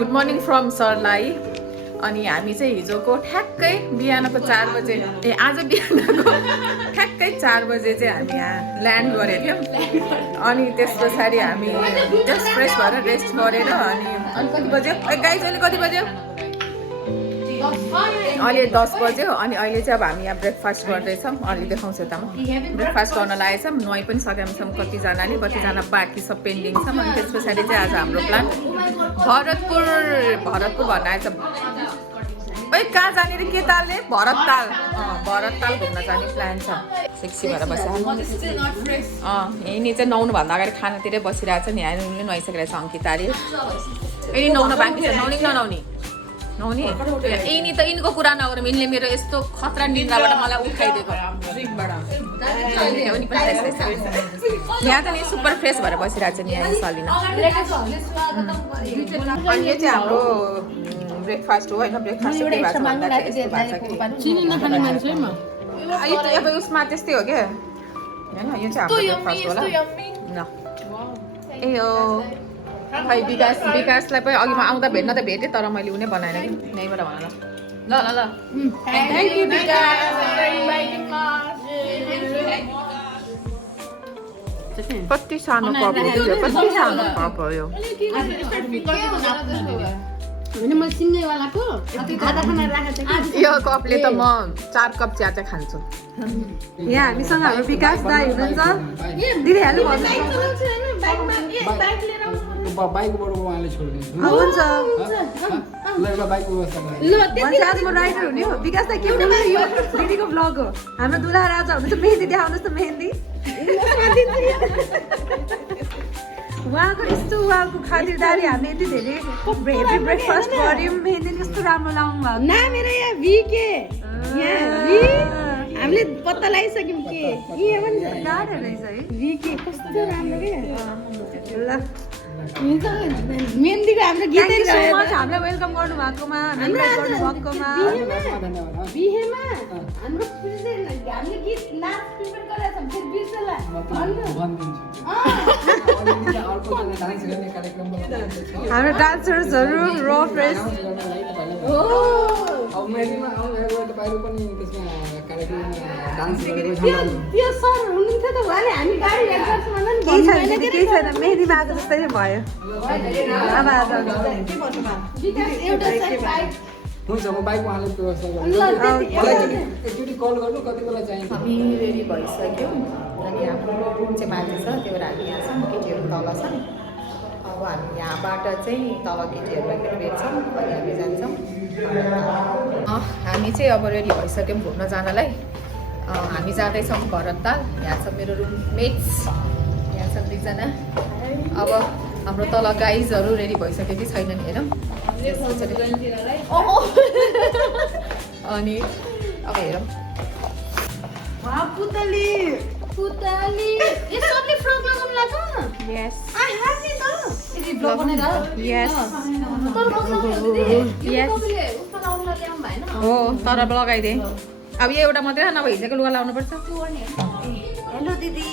Good morning from सरलाई। अनि हामी चाहिँ हिजोको ठ्याक्कै बिहानको 4 बजे आज बिहानको ठ्याक्कै 4 बजे चाहिँ हामी यहाँ ल्यान्ड गरेको थियौँ। अनि त्यस पछाडि हामी जस्ट फ्रेस भएर रेस्ट गरेर अनि कति बज्यो गाइज अहिले कति बज्यो अहिले 10 बज्यो। अनि अहिले चाहिँ अब हामी यहाँ ब्रेकफास्ट गर्दैछौँ। अलि देखाउँछु त म ब्रेकफास्ट गर्न लागेछौँ। नुहाइ पनि सकेका छौँ कतिजनाले, कतिजना बाँकी सब पेन्डिङ छ। अनि त्यस पछाडि चाहिँ आज हाम्रो प्लान भरतपुर भन्न आएछ। ओइ कहाँ जाने रे के तालले भरतताल भरतताल घुम्न जाने प्लान छ। सेक्सी भएर बसिरहेको यहीँ चाहिँ नुहाउनुभन्दा अगाडि खानातिरै बसिरहेको छ नि। यहाँ उनले नुहाइसकेको रहेछ अङ्किताले। यही नुहाउन बाँकी छ। नुहाउने कि ननुहाउने नुहाउने यिनी त यिनको कुरा नगरौँ। यिनले मेरो यस्तो खतरा निन्द्राबाट मलाई उठाइदिएको। यहाँ चाहिँ नि सुपर फ्रेस भएर बसिरहेको छ नि यहाँ सलिना। अनि यो चाहिँ हाम्रो ब्रेकफास्ट हो होइन। ब्रेकफास्ट के भएको छ भन्दा चाहिँ यस्तो भएको छ कि चिनी नखाने मान्छे म। यो त अब उसमा त्यस्तै हो क्या होइन। यो चाहिँ हाम्रो ब्रेकफास्ट होला न। ए हो खै विकासलाई पनि अघि म आउँदा भेट्न त भेटेँ तर मैले उनी बनाएन कि यहीँबाट भन ल ल ल ल। थ्याङ्क यू कति सानो कप हो कति सानो कप हो यो। होइन म सिङ्गैवालाको आधा खाना राखेको थिएँ कि यो कपले त म 4 कप चिया चाहिँ खान्छु। यहाँ हामीसँग हाम्रो विकास दाइ हुनुहुन्छ। दिदी हेल्प बाइकबाट उहाँले छोडिदिन्छु। हुन्छ ल बाइकको व्यवस्था गरेँ। भन्छ आज म राइडर हुने हो। विकास दाइ के हो यो दिदीको भ्लग हो। हाम्रो दुलहा राजा हुनुहुन्छ। मेहेन्दी देखाउनुहोस् त मेहेन्दी। उहाँको यस्तो उहाँको खातिरदारी हामी यति धेरै हेभी ब्रेकफास्ट गऱ्यौँ। मेहेन्दी कस्तो राम्रो लाउनु भएको। ना मेरो यहाँ भिके यहाँ भी हामीले पत्ता लगाइसक्यौँ के यहाँ पनि गाह्रो रहेछ है भिके कस्तो राम्रो के ल। मेहन्दीको हाम्रो गीतै रह्यो। हामीलाई वेलकम गर्नु भएकोमा भएकोमा बिहेमा हाम्रो हामीले गीत लास्ट प्रिपेयर गरेका छौँ फेरि बिर्सला हाम्रो डान्सर्सहरू र फ्रेस त्यो सर हुनुहुन्थ्यो त उहाँले हामी गाडी हेर्छौँ भने केही छैन मेहेन्दीमा आएको जस्तै भयो। अब आज एउटा बाइक हुन्छ म बाइक उहाँले व्यवस्था गर्छु। एकचोटि कल गर्नु कति बेला चाहिन्छ। हामी रेडी भइसक्यौँ। अनि हाम्रो रुम चाहिँ माथि छ त्यो भएर हामी यहाँ छौँ। केटीहरू तल छन्। अब हामी यहाँबाट चाहिँ तल केटीहरूलाई फेरि भेट्छौँ अनि हामी जान्छौँ। हामी चाहिँ अब रेडी भइसक्यौँ घुम्न जानलाई। हामी जाँदैछौँ भरतताल। यहाँ छ मेरो रुममेट्स यहाँ छ 2 जना। अब हाम्रो तल गाइजहरू रेडी भइसक्यो कि छैनन् हेरौँ। अनि अब हेरौँ पुतली पुतली यो सबले फ्रक लगाउनु लाग्छ। यस आई हैव नि त यदि ब्लग बनाएर यस तर बस्नु दिदी Yes. तपाईँले उस्तो लाउन ल्याउनु भएन हो तर लगाइदिएँ। अब यो एउटा मात्रै नभए हिजोको लुगा लाउनुपर्छ। हेलो दिदी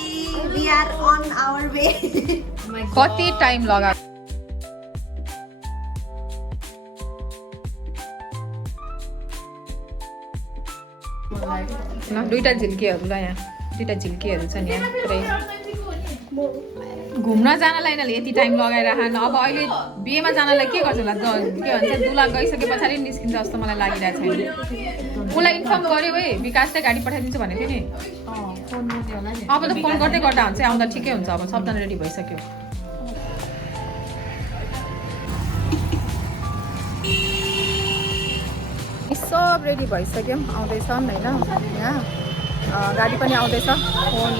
we are on our way. कति टाइम लगाएको ल 2टा झिल्कीहरू ल यहाँ 2टा झिल्कीहरू छ नि यहाँ पुरै घुम्न जानलाई यिनीहरूले यति टाइम लगाएर खान। अब अहिले बिहेमा जानलाई के गर्छ होला के भन्छ दुला गइसके पछाडि निस्किन्छ जस्तो मलाई लागिरहेको छैन। उसलाई इन्फर्म गर्यो है विकास चाहिँ गाडी पठाइदिन्छु भनेको थियो नि। अब त फोन गर्दै गर्दा हुन्छ आउँदा ठिकै हुन्छ। अब सबजना रेडी भइसक्यो। सब रेडी भइसक्यौँ आउँदैछन् होइन। यहाँ गाडी पनि आउँदैछ। फोन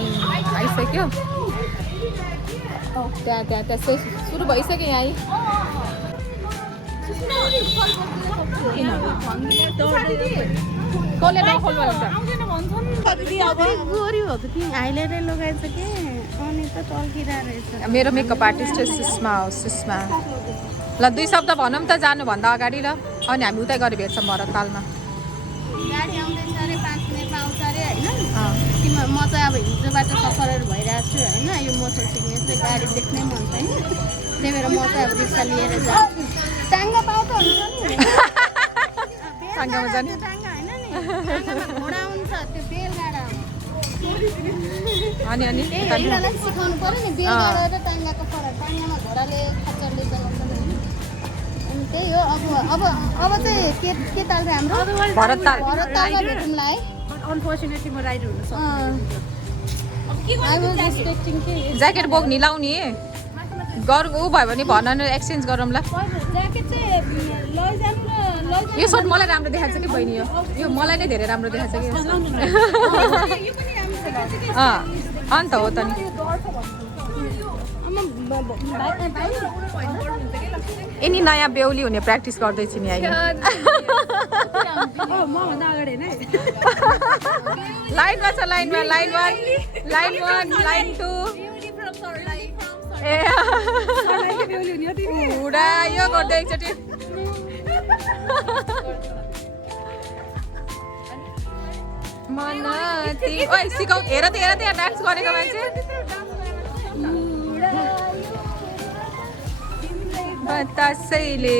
आइसक्यो त्यहाँ सुरु भइसक्यो यहाँ। कसले नखोल्नु हाइलाइटर लगाएछ कि अनि त टल्किरहेको रहेछ। मेरो मेकअप आर्टिस्ट सुषमा हो सुषमा। ल 2 शब्द भनौँ त जानुभन्दा अगाडि ल। अनि हामी उतै गएर भेट्छौँ भरततालमा। गाडी आउँदैछ अरे 5 मिनटमा आउँछ अरे होइन। म चाहिँ अब हिजोबाट सफरहरू भइरहेको छु होइन। यो मोटर सिक्ने चाहिँ गाडी देख्नै मन छैन। त्यही भएर म चाहिँ अब रिक्सा लिएर जान्छु। टाङ्गा पाउ त हुन्छ नि टाङ्गामा जाने त्यो टाङ्गा होइन नि टाङ्गामा घोडा हुन्छ त्यो बेलगाडा अनि त्यही हिँड्नलाई सिकाउनु पर्यो नि बेलगाडा र टाङ्गाको फरक टाङ्गामा घोडाले खच्चडले चलाउँछ नि अनि त्यही हो अब चाहिँ के ताल रे हाम्रो भरतताल भरततालमा भेटौँला है अनफर्चुनेटली म राइडर हुन I was expecting के ज्याकेट बोक्नी लाउने ऊ भयो भने भन न एक्सचेन्ज गरौँला ज्याकेट चाहिँ लैजानु र यो सर्ट मलाई राम्रो देखाएको छ कि बहिनी यो मलाई नै धेरै राम्रो देखाएको छ कि अन्त हो त नि यिनी नयाँ बेहुली हुने प्र्याक्टिस गर्दैछु नि अहिले लाइनमा छ लाइनमा लाइन 1 लाइन 2 ए उडा यो गर्दै एकचोटि मनती ओइ सिकाउ हेर त यहाँ डान्स गरेको मान्छे बतासैले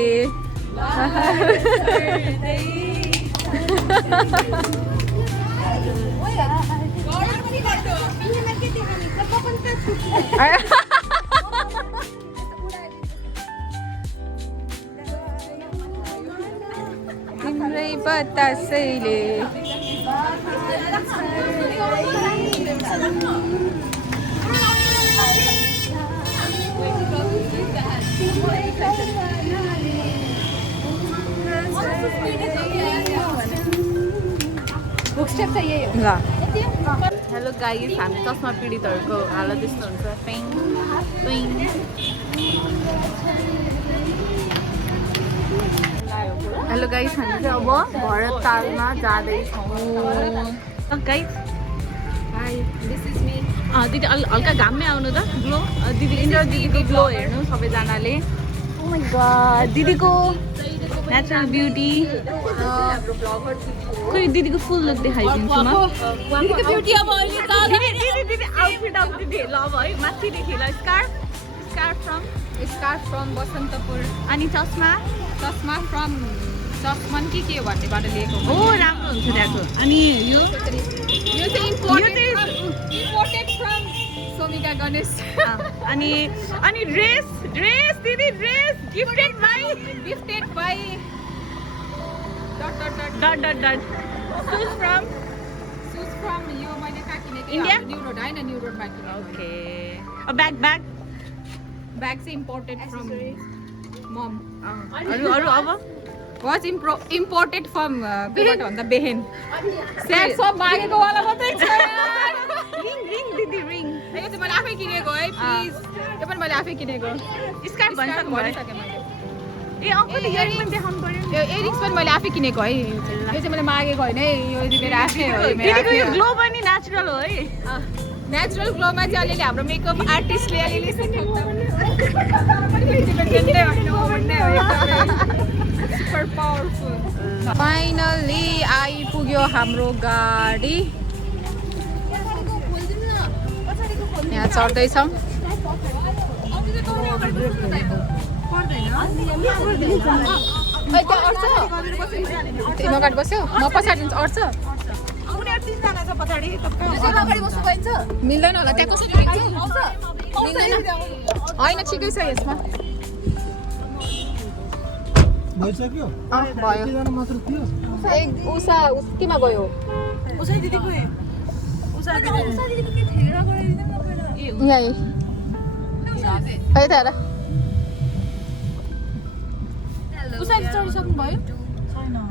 तिम्रै बतासैले ल हेलो गाइस हामी चस्मा पीडितहरूको हालत यस्तो हुन्छ हेलो गाइस हामी चाहिँ अब भरततालमा जाँदैछौँ गाइस दिदी हल्का घाममै आउनु त ग्लो दिदी इन्द्र दिदीको ग्लो हेर्नु सबैजनाले ओ माय गॉड दिदीको नेचुरल ब्युटी खोइ दिदीको फुल लुक देखाइदिन्छु म दिदीको ब्युटी अब अहिले त दिदी आउटफिट ल अब है माथिदेखि ल स्कार्फ फ्रम बसन्तपुर अनि चस्मा फ्रम चस्मन के भन्नेबाट लिएको हो राम्रो हुन्छ त्यहाँको अनि यो चाहिँ इम्पोर्टेड फ्रम सोमिका गणेश अनि ड्रेस दिदी dress gifted by dot shoes from यो मैले कहाँ किनेको इन्डिया न्यू रोड हैन न्यू रोडमा किनेको ओके ब्याग चाहिँ इम्पोर्टेड फ्रम मम अरु अब वाज इम्पोर्टेड फ्रम कोबाट भन्दा बेहेन स्याट सब मागेको वाला मात्रै छ रिङ दिदी रिङ यो चाहिँ मैले आफै किनेको है प्लिज यो पनि मैले आफै किनेको स्कार्फ भनिसके मैले ए अंकल इयरिङ पनि देखाउनु पर्यो यो इयरिङ्स पनि मैले आफै किनेको है यो चाहिँ मैले मागेको हैन है यो चाहिँ मेरो आफै हो दिदीको यो ग्लो पनि नेचुरल हो है नेचुरल ग्लोमा चाहिँ अलिअलि हाम्रो मेकअप आर्टिस्टले अलिअलि सुपर पावरफुल फाइनली आइपुग्यो हाम्रो गाडी यहाँ चढ्दैछौँ तिमी अगाडि बस्यौ म पछाडि अट्छ मिल्दैन होला त्यहाँ कसरी मिल्दैन होइन ठिकै छ यसमा भइसक्यो भयो उषा केमा गयो यही है त हेर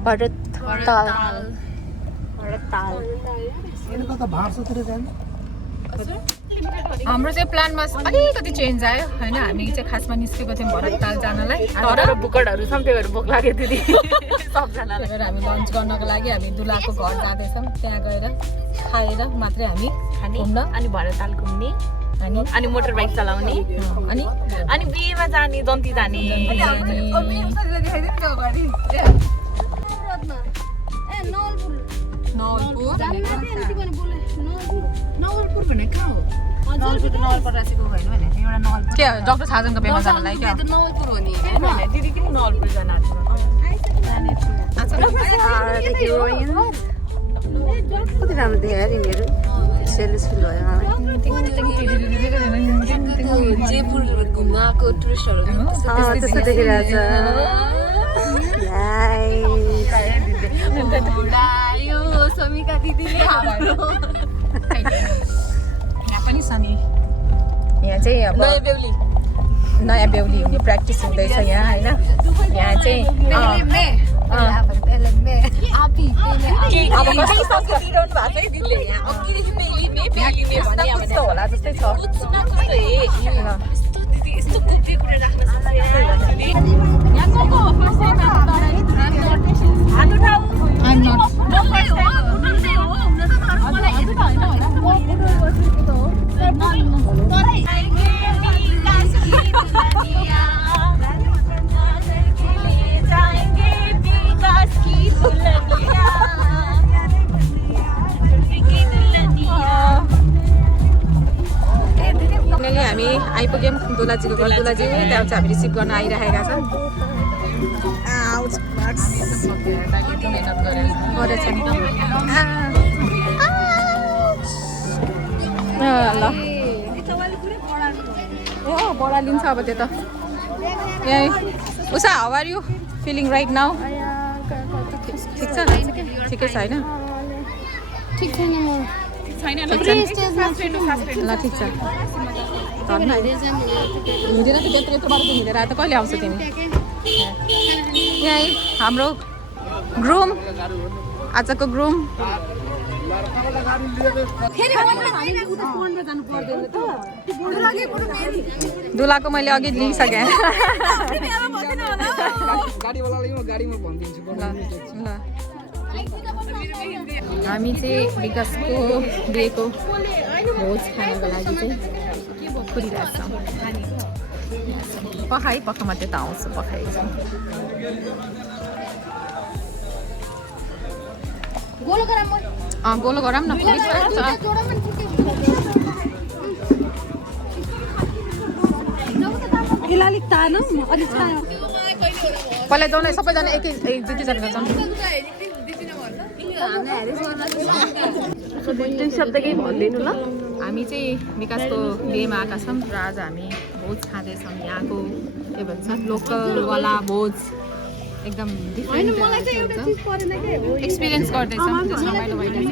भरतताल हाम्रो चाहिँ प्लानमा अलिकति चेन्ज आयो होइन हामी चाहिँ खासमा निस्केको थियौँ भरतताल जानलाई तर बुकटहरू छौँ त्यही भएर भोक लाग्यो दिदी सबजनालाई हामी लन्च गर्नको लागि हामी दुलाको घर जाँदैछौँ त्यहाँ गएर खाएर मात्रै हामी घुम्न अनि भरतताल घुम्ने अनि मोटर बाइक चलाउने अनि बिहेमा जाने दन्ती जाने नवलपुर भने कहाँ हो के डक्टर छाजनको बेमा जानलाई क्या दिदी किन नलपुर जान कति राम्रो देखेँ अरे मेरो सेलेस फिल भयो जयपुर घुमाएको टुरिस्टहरू त्यस्तो देखिरहेछ यो समिका दिदीले हाम्रो यहाँ पनि छ नि यहाँ चाहिँ अब नयाँ बेहुली हुने प्र्याक्टिस हुँदैछ यहाँ होइन यहाँ चाहिँ अब कसरी सक्दिरहनु भएको छ है दिदीले यहाँ होला जस्तै छ हामी आइपुग्यौँ दुलाजीको घर दुलाजी त्यहाँ चाहिँ हामी रिसिभ गर्न आइरहेका छौँ ल बडा लिन्छ अब त्यो त यहीँ Usha how are you feeling right now ठिक छ ठिकै छ होइन ठिक छैन म ल ठिक छ हिँडेर त त्यत्रो बाटो हिँडेर आएर त कहिले आउँछ तिमी यहीँ हाम्रो ग्रुम आजको ग्रुम दुलाको मैले अघि लिइसकेँ गाडीवालालाई म गाडीमा भनिदिन्छु ल हामी चाहिँ विकासको बिहेको भोज खानको लागि चाहिँ कुरिरहेछौँ पखाइ पख मात्रै त आउँछ पखाइ चाहिँ गोलो गरौँ न पहिला जाउँ न सबैजना एक दुई दुईजना जाउँ हामी चाहिँ विकासको बिहेमा आएका छौँ र आज हामी भोज खाँदैछौँ यहाँको के भन्छ लोकलवाला भोज एकदम डिफ्रेन्ट एक्सपिरियन्स गर्दैछौँ रमाइलो भइरहेछ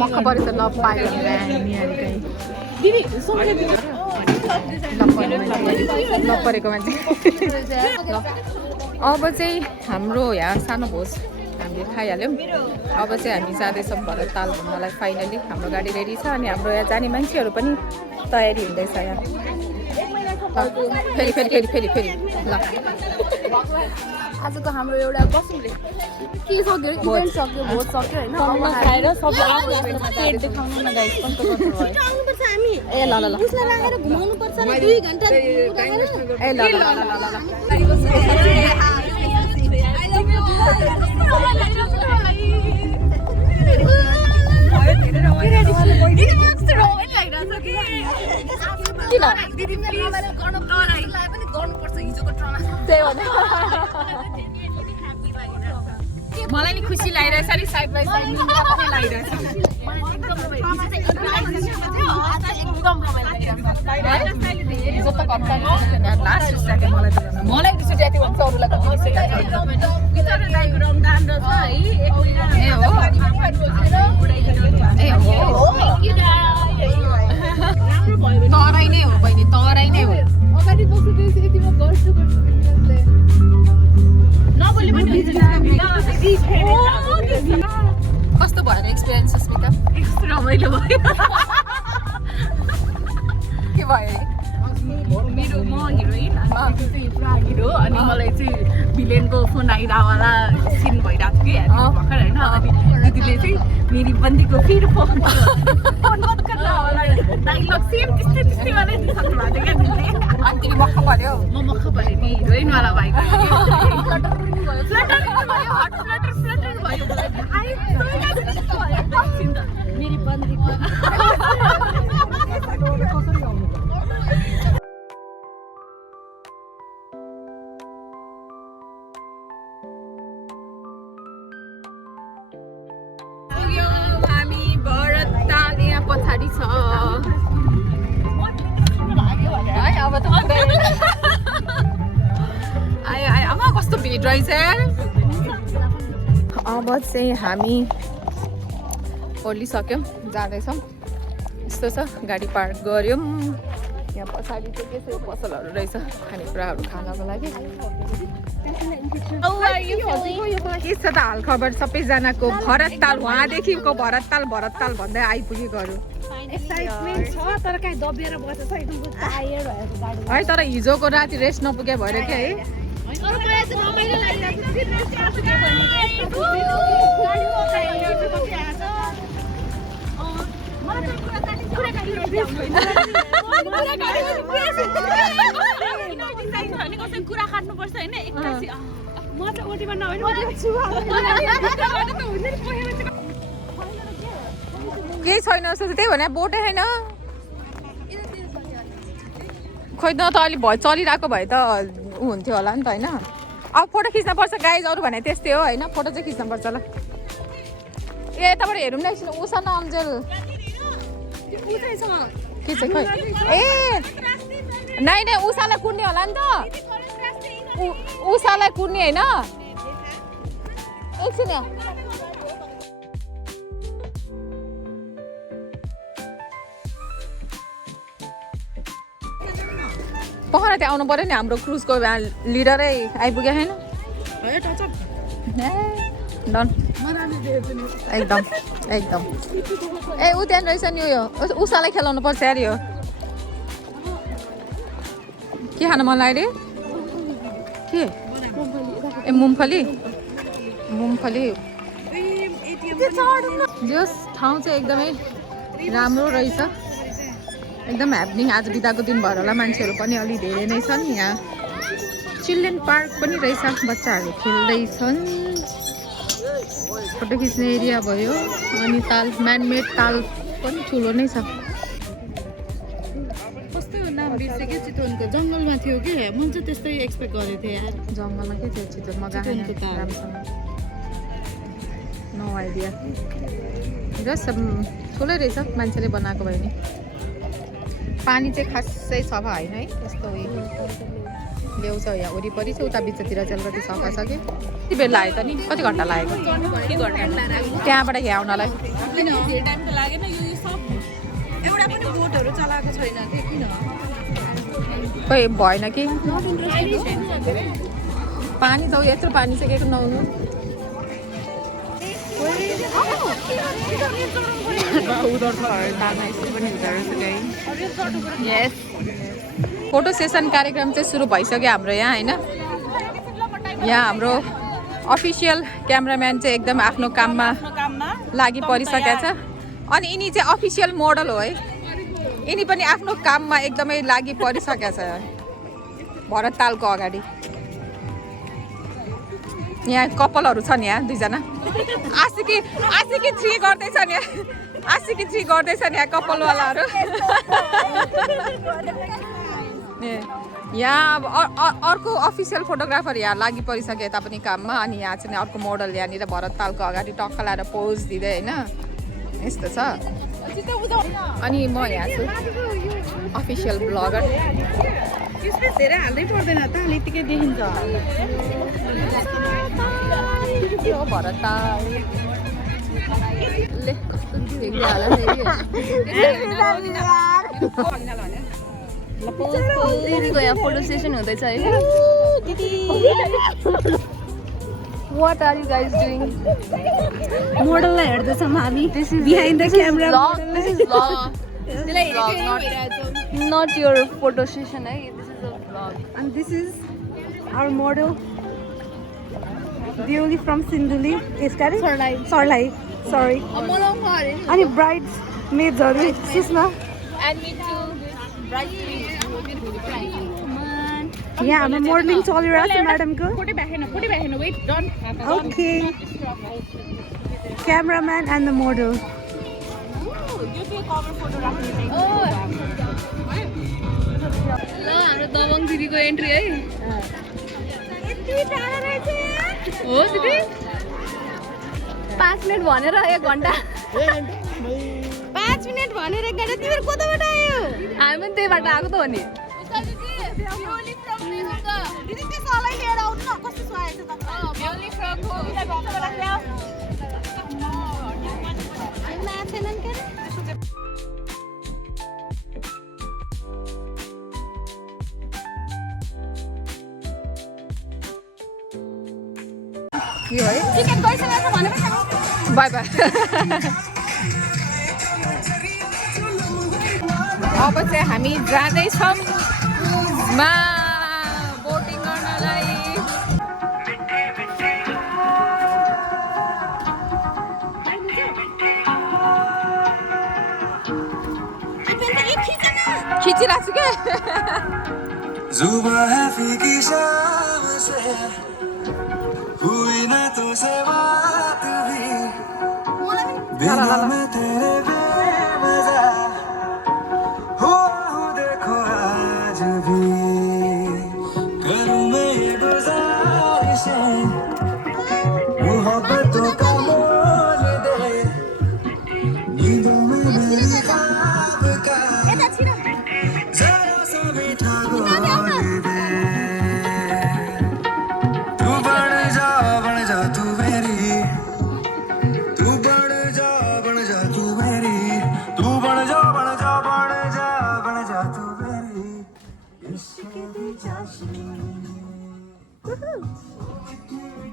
मक्ख परेछ ल पायो परेको मान्छे अब चाहिँ हाम्रो यहाँ सानो भोज हामीले खाइहाल्यौँ अब चाहिँ हामी जाँदैछौँ भरतताल घुम्नलाई फाइनली हाम्रो गाडी रेडी छ अनि हाम्रो यहाँ जाने मान्छेहरू पनि तयारी हुँदैछ यहाँ फेरि फेरि फेरि फेरि फेरि ल आजको हाम्रो एउटा कसैले के सक्यो इभेन्ट सक्यो भोज सक्यो होइन खाएर सबै पेट देखाउनु न गाइस कस्तो आउनुपर्छ हामी ए ल ल ल उसलाई राखेर घुमाउनु पर्छ 2 घण्टा राखेर ए ल ल ल ल मलाई नि खुसी लागिरहेछ नि साइड बाई साइड लागिरहेछ मलाई रिस उठ्याएको थियो भने अरूलाई कति रिस तराई नै हो बहिनी तराई नै हो अगाडि बसेपछि यति म गर्छु कस्तो भएर एक्सपिरियन्स स्मिता रमाइलो भयो के भयो मेरो म हिरोइन पुरा हिरो अनि मलाई चाहिँ भिलेनको फोन आइरहला सिन भइरहेको थियो कि भर्खर होइन अनि दिदीले चाहिँ मेरी बन्दीको फेरि फोन बन्द गरेर होला डाइलग सेम त्यस्तै त्यस्तै गरेर वाला भाइ फ्लटरिङ भयो हट फ्लटर भयो मेरी बन्दी कसरी आउनु त हामी भरतताल यहाँ पछाडि छ है अब त आयो आयो आमा कस्तो भिड रहेछ अब चाहिँ हामी ओर्लिसक्यौँ जाँदैछौँ यस्तो छ गाडी पार्क गऱ्यौँ यहाँ पछाडि चाहिँ के छ पसलहरू रहेछ खानेकुराहरू खानको लागि के छ त हालखबर सबैजनाको भरतताल वहाँदेखिको भरतताल भन्दै आइपुगेकोहरू एक्साइटमेन्ट छ तर कहीँ दबिएर बसेछ एकदम टायर्ड भएको गाडी है तर हिजोको राति रेस्ट नपुगे भएर क्या है कुरा काट्नुपर्छ होइन एक्कासी म त ओटीमा नभए केही छैन जस्तो त्यही भने बोटै छैन खोइ न त अलि भयो चलिरहेको भए त हुन्थ्यो होला नि त होइन अब फोटो खिच्न पर्छ गाइज अरू भने त्यस्तै हो होइन फोटो चाहिँ खिच्न पर्छ ल ए यताबाट हेरौँ न एकछिन उषा न अम्जेल के चाहिँ खै ए नाइ नाइ उषालाई कुर्ने होला नि त उषालाई कुर्ने होइन एकछिन यहाँ पखरा त्यहाँ आउनु पर्यो नि हाम्रो क्रुजको लिडरै आइपुग्यो छैन डन एकदम एकदम ए ऊ त्यहाँ रहेछ नि उयो उषालाई खेलाउनु पर्छ यार यो के खानु मन लाग्यो के ए मुमफली यो ठाउँ चाहिँ एकदमै राम्रो रहेछ एकदम ह्यापनिङ आज बिदाको दिन भएर होला मान्छेहरू पनि अलि धेरै नै छन् यहाँ चिल्ड्रेन पार्क पनि रहेछ बच्चाहरू खेल्दैछन् फोटो खिच्ने एरिया भयो अनि ताल म्यानमेड ताल पनि ठुलो नै छ कस्तो नाम बिर्सेको चितवनको जङ्गलमा थियो कि म चाहिँ त्यस्तै एक्सपेक्ट गरेको थिएँ यार जङ्गलमा के थियो चितवनमा गएको राम्रोसँग नो आइडिया जस्ट ठुलै रहेछ मान्छेले बनाएको भयो नि पानी चाहिँ खासै सफा होइन है यस्तो उयो ल्याउँछ यहाँ वरिपरि चाहिँ उता बिचतिर चाहिँ अलिकति सफा छ कि कति बेर लाग्यो त नि कति घन्टा लाग्यो त्यहाँबाट यहाँ आउनलाई एउटा पनि बोटहरू चलाएको छैन त्यो किन खोइ भएन कि पानी त यत्रो पानी चाहिँ के नहुनु यस फोटो सेसन कार्यक्रम चाहिँ सुरु भइसक्यो हाम्रो यहाँ होइन यहाँ हाम्रो अफिसियल क्यामराम्यान चाहिँ एकदम आफ्नो काममा लागि परिसकेको छ अनि यिनी चाहिँ अफिसियल मोडल हो है यिनी पनि आफ्नो काममा एकदमै लागि परिसकेको छ भरततालको अगाडि यहाँ कपालहरू छन् यहाँ दुईजना आशिकी 3 गर्दैछन् यहाँ कपालवालाहरू यहाँ अब अर्को अफिसियल फोटोग्राफर यहाँ लागि परिसके यता पनि काममा अनि यहाँ चाहिँ अर्को मोडल यहाँनिर भरततालको अगाडि टक्क लाएर पोज दिँदै होइन यस्तो छ अनि म यहाँ छु अफिसियल ब्लगर त्यसमा धेरै हाल्दै पर्दैन त यतिकै देखिन्छ हो भरतताल ले कस्तो दिदीको यहाँ फोटो सेसन हुँदैछ है What are you guys doing? मोडललाई हेर्दैछौँ हामी This is behind the camera This is vlog. Not your photo session, eh? This is a vlog. And this is our model Dioli from Sinduli is correct? Sarlai. Sorry. अनि brides maidsहरू सुषमा And me too. Bright यहाँ हाम्रो modelling चलिरहेको छ म्याडमको photo भ्याएन wait done okay cameraman and the model यो चाहिँ कभर फोटो राख्ने ल हाम्रो दबङ दिदीको एन्ट्री है हो दिदी 5 मिनट भनेर 1 घन्टा 5 मिनट भनेर 1 घन्टा तिम्रो कताबाट आयो हामी पनि त्यही बाटो आएको त हो नि दिदी त्यो सलाई लिएर आउनु न कस्तो सुहाएको छ के भयो टिकट गइसकेको छ भनेपछि बाई बाई अब चाहिँ हामी जाँदैछौँ मा बोटिङ गर्नलाई खिचिरहेको छु क्या जुबा है फीकी शाम से हुई ना तुझसे बात भी बिना मैं तेरे बेमजा हुआ हूँ देखो आज भी करूँ मैं ये गुजारिशें मोहब्बतों का मोल दे नींदों में मेरे ख्वाब का जरा सा मीठा बोल दे तू बन जा तू मेरी तू बन जा तू मेरी तू बन जा तू मेरी इश्क की चाशनी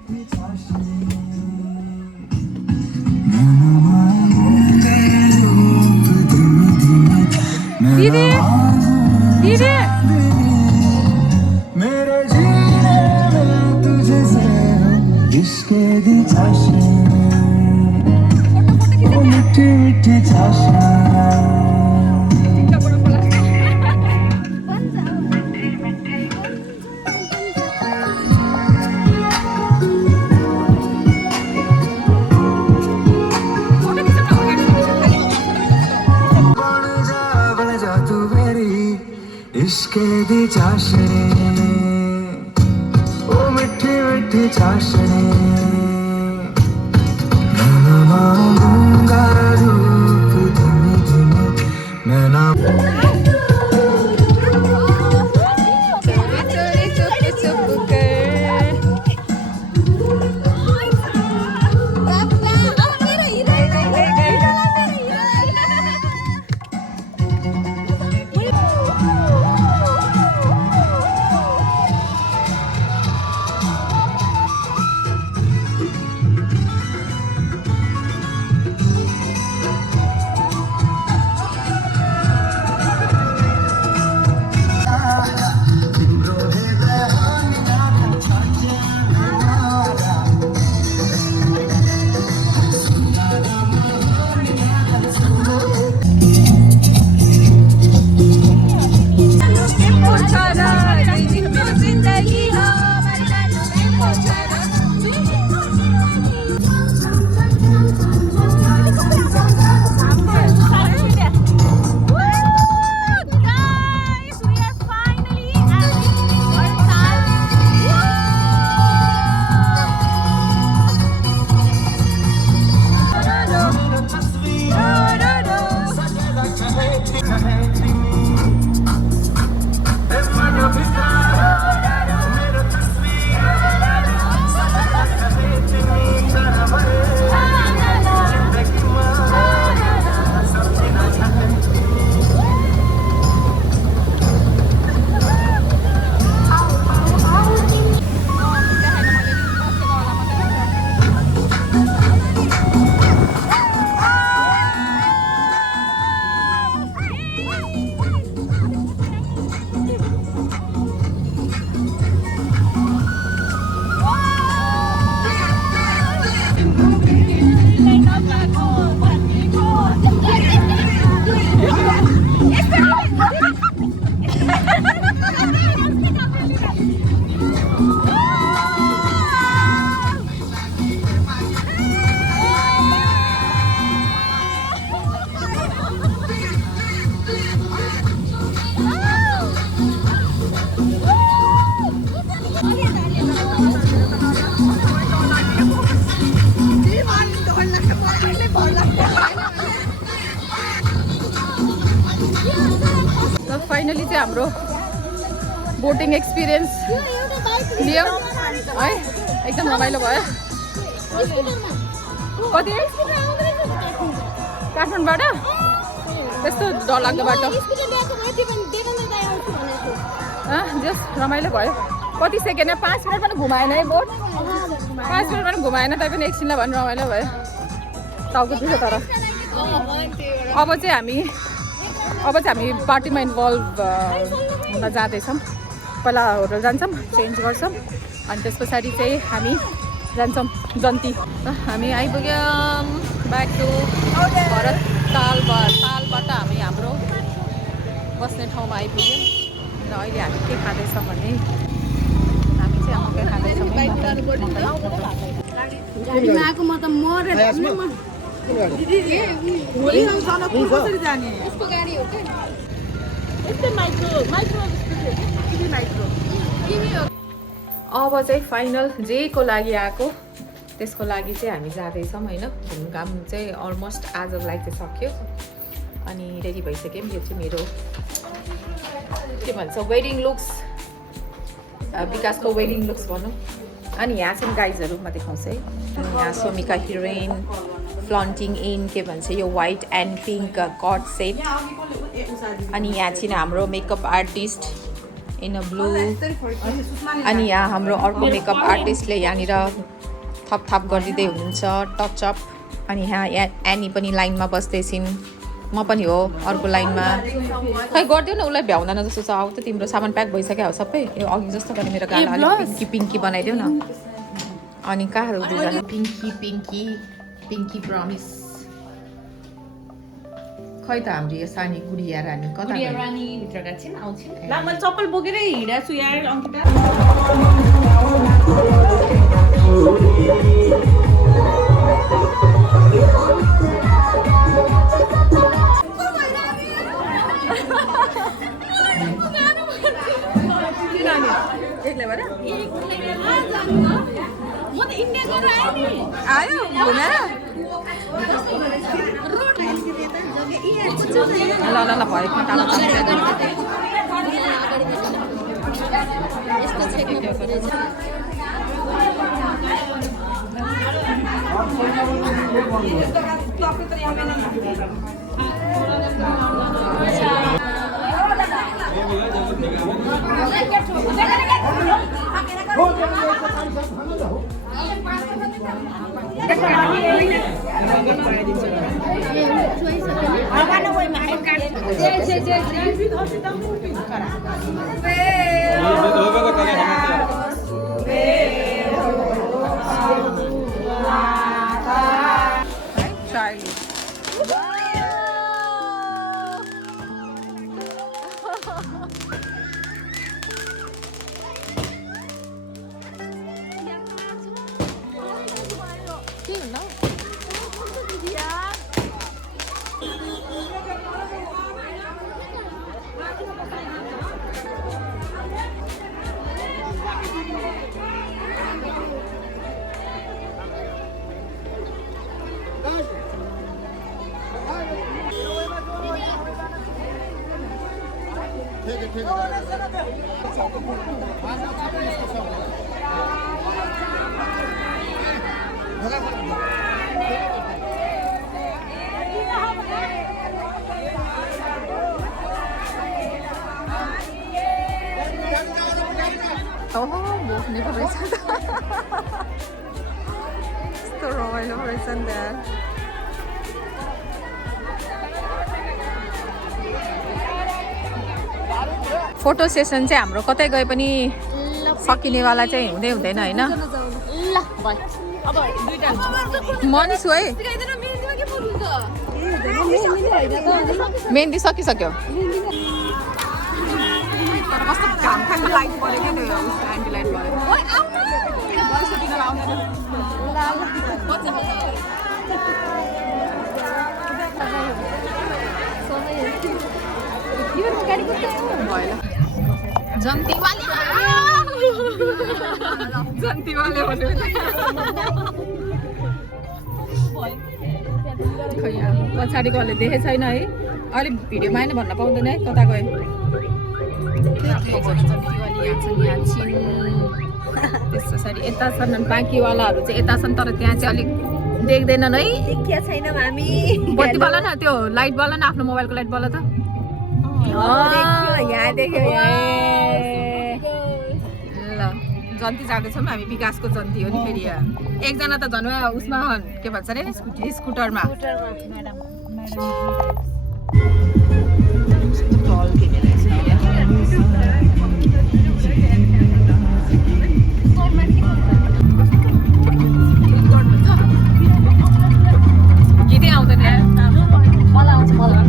की चाशनी दिदी दिदी मेरे जीने में तुझसे इश्क दी चाशनी ओ मिठी मिठी चाशनी बन जा तू मेरी इश्क दी चाशनी ओ मिठी मिठी चाशनी मैं मांगूंगा रूप धीमे धीमे मैं ना चोरी चोरी चुप चुप कर ल फाइनली चाहिँ हाम्रो बोटिङ एक्सपिरियन्स लियो है एकदम रमाइलो भयो कति काठमाडौँबाट त्यस्तो डरलाग्दो बाटो जस रमाइलो भयो कति सेकेन्ड 5 मिनट पनि घुमाएन है बोट 5 मिनट पनि घुमाएन तैपनि एकछिनलाई भएर रमाइलो भयो टाउको दुख्यो तर अब चाहिँ हामी पार्टीमा इन्भल्भ हुन जाँदैछौँ पहिला होटल जान्छौँ चेन्ज गर्छौँ अनि त्यस पछाडि चाहिँ हामी जान्छौँ जन्ती हामी आइपुग्यौँ ब्याक टु भरत तालबाट हामी हाम्रो बस्ने ठाउँमा आइपुग्यौँ र अहिले हामी के खाँदैछौँ भने हामी चाहिँ मकै खाँदैछौँ आएको म त मरेर कसरी जाने यसको गाडी हो के यस्तै माइक्रो अब चाहिँ फाइनल जेको लागि आएको त्यसको लागि चाहिँ हामी जाँदैछौँ होइन घुमघाम चाहिँ अलमोस्ट आजको लागि चाहिँ सक्यो अनि रेडी भइसक्यौँ यो चाहिँ मेरो के भन्छ वेडिङ लुक्स विकासको वेडिङ लुक्स भनौँ अनि यहाँ चाहिँ गाइजहरू म देखाउँछु है यहाँ सोमिका हिरोइन फ्लन्टिङ इन के भन्छ यो white and pink cut set अनि यहाँ चाहिँ हाम्रो makeup artist in a blue अनि यहाँ हाम्रो अर्को मेकअप आर्टिस्टले यहाँनिर थपथाप गरिदिँदै हुनुहुन्छ टचअप अनि यहाँ एनी पनि लाइनमा बस्दैछिन् म पनि हो अर्को लाइनमा खै गरिदेऊ न उसलाई भ्याउँदैन जस्तो छ आऊ त तिम्रो सामान प्याक भइसक्यो हो सबै यो अघि जस्तो गर्ने मेरो गाला अलिक पिङ्की बनाइदेऊ न अनि कहाँ दुईजना पिङ्की प्रमिस खै त हाम्रो यो सानी गुडिया रानी कता रानी भित्र गएको छिन् आउँछिन् ल मैले चप्पल बोकेरै हिँडेको छु यार अङ्किता म त इन्डिया गएर आएँ नि आयो घुमेर ल भयो बोक्ने पो रहेछ त यस्तो रमाइलो रहेछ नि त्यहाँ फोटो सेसन चाहिँ हाम्रो कतै गए पनि सकिनेवाला चाहिँ हुँदै हुँदैन होइन मनिस है मेहन्दी सकिसक्यो तर कस्तो घाम खाएको लाइट परेको नि एन्टी लाइट पऱ्यो जन्तीवाले पछाडिकोहरूले देखेको छैन है अहिले भिडियोमा आएन भन्न पाउँदैन है कता गयो त्यस पछाडि यता छन् बाँकीवालाहरू चाहिँ यता छन् तर त्यहाँ चाहिँ अलिक देख्दैनन् है देखिया छैनौँ हामी बत्ती वाला न त्यो लाइट वाला न आफ्नो मोबाइलको लाइट वाला त यहाँ देख्यो ल जन्ती जाँदैछौँ हामी विकासको जन्ती हो नि फेरि एकजना त झन् उसमा के भन्छ अरे स्कुटरमा गीतै आउँदैन मलाई आउँछ मलाई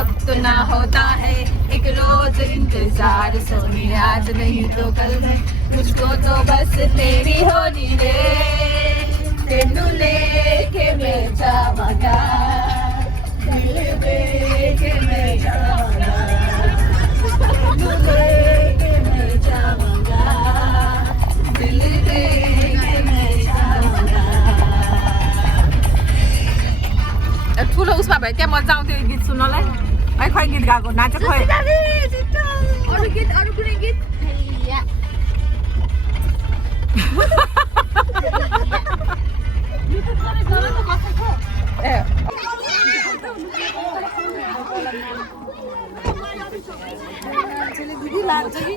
अब तो ना होता है एक रोज इंतजार सोने आज नहीं तो कल है मुझको तो बस तेरी होनी रे तेनू लेके मैं जावांगा दिल लेके मैं जावांगा तेनू लेके मैं जावांगा दिल लेके मैं जावांगा ठुलो उसमा भयो क्या मजा आउँथ्यो गीत सुन्नलाई है खै गीत गाएको नाचेको खै अरू गीत अरू कुनै गीत ए दिदी लाग्छ कि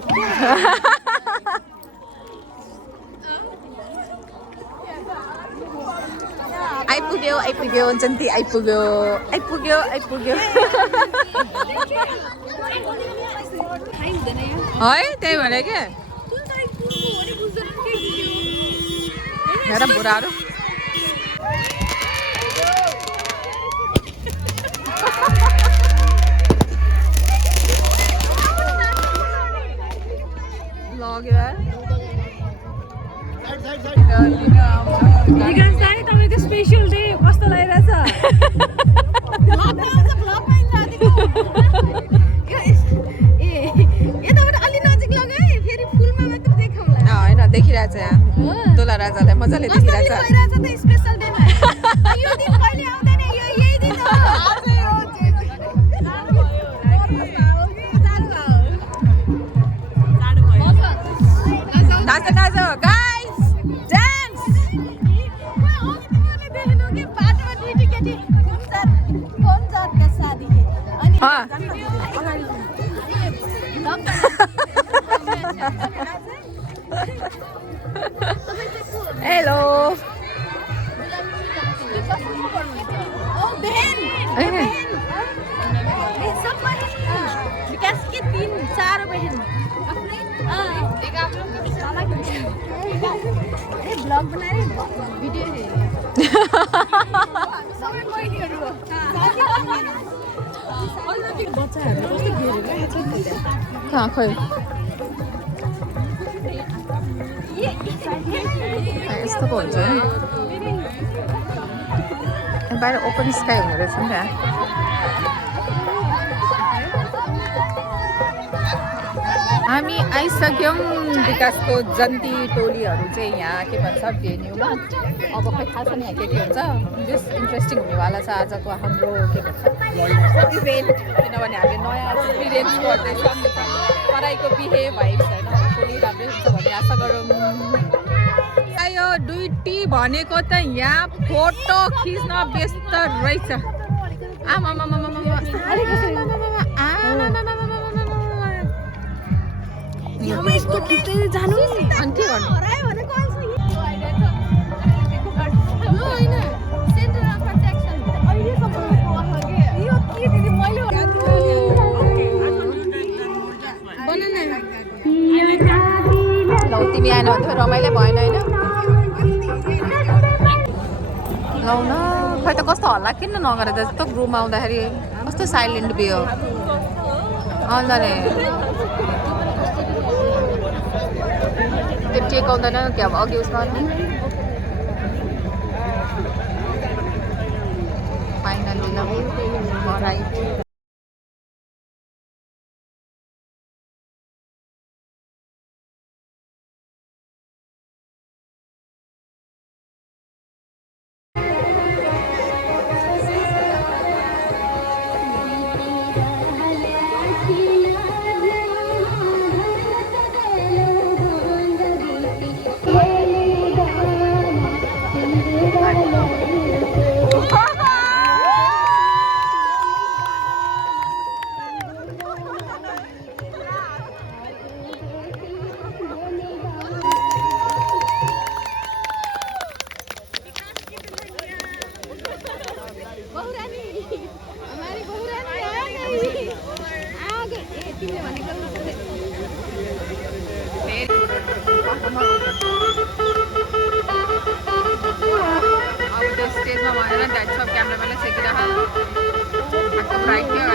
आइपुग्यो जन्ती आइपुग्यो है त्यही भने के हेर बुढाहरू तपाईँको स्पेसल डे कस्तो लागिरहेछ होइन देखिरहेछ यहाँ दोला राजालाई मजाले देखिरहेछ नाच गाइस डान्स हेलो विकास के 3-4 बहन ब्लॉग बना रहे वीडियो है कहाँ खै यस्तो पो हुन्छ बाहिर ओपन स्काई हुने रहेछ नि त हामी आइसक्यौँ विकासको जन्ती टोलीहरू चाहिँ यहाँ के भन्छ भेन्यूमा अब खै थाहा छैन यहाँ के हुन्छ जस्ट इन्ट्रेस्टिङ हुनेवाला छ आजको हाम्रो के भन्छ इभेन्ट किनभने हामीले नयाँ एक्सपिरियन्स गर्दैछौँ पढाइको बिहे भाइब्स होइन टोली राम्रै हुन्छ भन्ने आशा गरौँ यो दुईटी भनेको त यहाँ फोटो खिच्न व्यस्त रहेछ यस्तो खिच्दै जानु अनि के गर्नु आएन भने त रमाइलो भएन होइन लौ न खै त कस्तो हल्ला किन नगरेर जस्तो ग्रुपमा आउँदाखेरि कस्तो साइलेन्ट भयो अन्त नि त्यो टेकाउँदैन कि अब अघि उसमा फाइनली ल राइट अब त्यो स्टेजमा भएर ड्याट सब क्यामेराम्यानले सेकिरहेको ब्राइट